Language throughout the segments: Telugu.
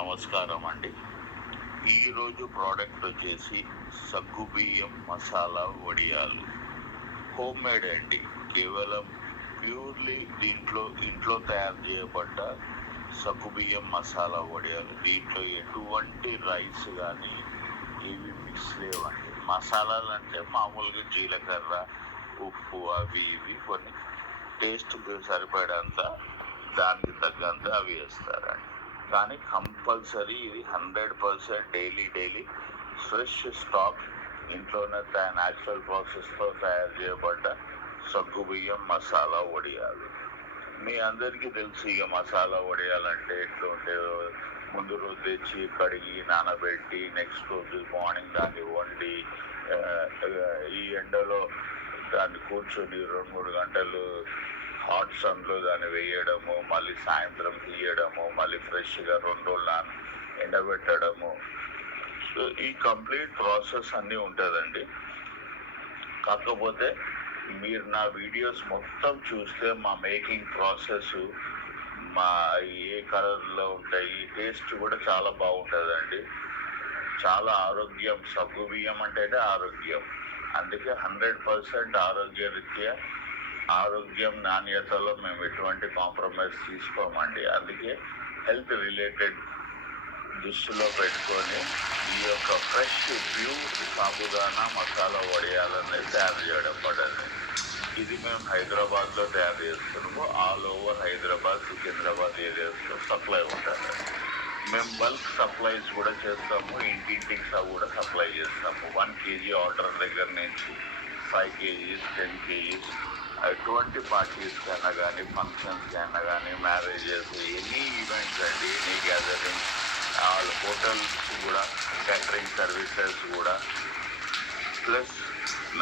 నమస్కారం అండి. ఈరోజు ప్రోడక్ట్ వచ్చేసి సగ్గుబియ్యం మసాలా వడియాలు. హోమ్ మేడ్ అండి. కేవలం ప్యూర్లీ ఇంట్లో తయారు చేయబడ్డ సగ్గుబియ్యం మసాలా వడియాలు. దీంట్లో ఎటువంటి రైస్ కానీ ఏవి మిక్స్ లేవండి. మసాలాలు అంటే మామూలుగా జీలకర్ర, ఉప్పు అవి ఇవి కొన్ని టేస్ట్కి సరిపడంత దానికి తగ్గంత అవి వేస్తారండి. కానీ కంపల్సరీ ఇది 100% డైలీ ఫ్రెష్ స్టాక్ ఇంట్లోనే న్యాచురల్ ప్రాసెస్తో తయారు చేయబడ్డ సగ్గుబియ్యం మసాలా వడియాలు. మీ అందరికీ తెలుసు ఇక మసాలా వడియాలంటే ఎట్లా ఉంటాయో. ముందు రోజు తెచ్చి కడిగి నానబెట్టి నెక్స్ట్ రోజు మార్నింగ్ దాన్ని వండి ఈ ఎండలో దాన్ని కూర్చొని 2-3 గంటలు హాట్ సన్లో దాన్ని వేయడము, మళ్ళీ సాయంత్రం తీయడము, మళ్ళీ ఫ్రెష్గా 2 రోజులు ఎండబెట్టడము. సో ఈ కంప్లీట్ ప్రాసెస్ అన్నీ ఉంటుందండి. కాకపోతే మీరు నా వీడియోస్ మొత్తం చూస్తే మా మేకింగ్ ప్రాసెస్, మా ఏ కలర్లో ఉంటాయి, టేస్ట్ కూడా చాలా బాగుంటుందండి. చాలా ఆరోగ్యం. సగ్గుబియ్యం అంటేనే ఆరోగ్యం. అందుకే 100% ఆరోగ్యరీత్యా ఆరోగ్యం నాణ్యతలో మేము ఎటువంటి కాంప్రమైజ్ తీసుకోమండి. అందుకే హెల్త్ రిలేటెడ్ దృష్టిలో పెట్టుకొని ఈ యొక్క ఫ్రెష్ ప్యూర్ సాబుదానా మసాలా వడియాలని తయారు చేయడం పడింది. ఇది మేము హైదరాబాద్లో తయారు చేస్తున్నాము. ఆల్ ఓవర్ హైదరాబాద్, సికింద్రాబాద్ ఏరియాస్లో సప్లై ఉంటుంది. మేము బల్క్ సప్లైస్ కూడా చేస్తాము. ఇంటింటికి కూడా సప్లై చేస్తాము. 1 kg ఆర్డర్ దగ్గర నుంచి 5 kgs 10 kgs ఎటువంటి పార్టీస్కి అయినా కానీ, ఫంక్షన్స్కి అయినా కానీ, మ్యారేజెస్, ఎనీ ఈవెంట్స్ అండి, ఎనీ గ్యాదరింగ్స్, ఆల్ హోటల్స్ కూడా, క్యాటరింగ్ సర్వీసెస్ కూడా, ప్లస్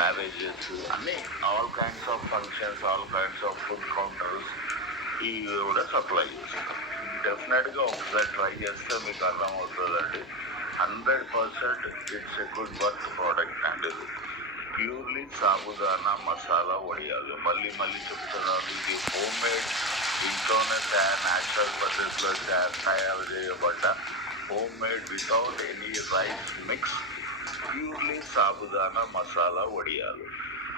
మ్యారేజెస్ అన్నీ, all kinds of functions, all kinds of food counters ఇవి కూడా సప్లై చేస్తాం. డెఫినెట్గా ఒకసారి ట్రై చేస్తే మీకు అర్థమవుతుందండి. 100% it's a good work product అండి. ఇది ప్యూర్లీ సాబుదానా మసాలా వడియాలు. మళ్ళీ చెప్తున్నాను, ఇది హోమ్ మేడ్, ఇంట్లోనే న్యాచురల్ పద్ధతిలో తయారు చేయబడ్డ home made without any rice mix purely sabudana masala వడియాలు.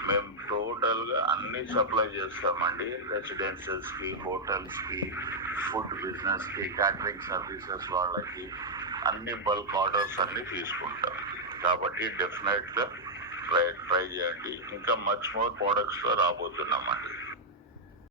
మేము టోటల్గా అన్నీ సప్లై చేస్తామండి. రెసిడెన్షియల్స్కి, హోటల్స్కి, ఫుడ్ బిజినెస్కి, క్యాటరింగ్ సర్వీసెస్ వాళ్ళకి అన్ని బల్క్ ఆర్డర్స్ అన్నీ తీసుకుంటాం. కాబట్టి డెఫినెట్గా ట్రై చేయండి. ఇంకా మచ్ మోర్ ప్రోడక్ట్స్తో రాబోతున్నామండి.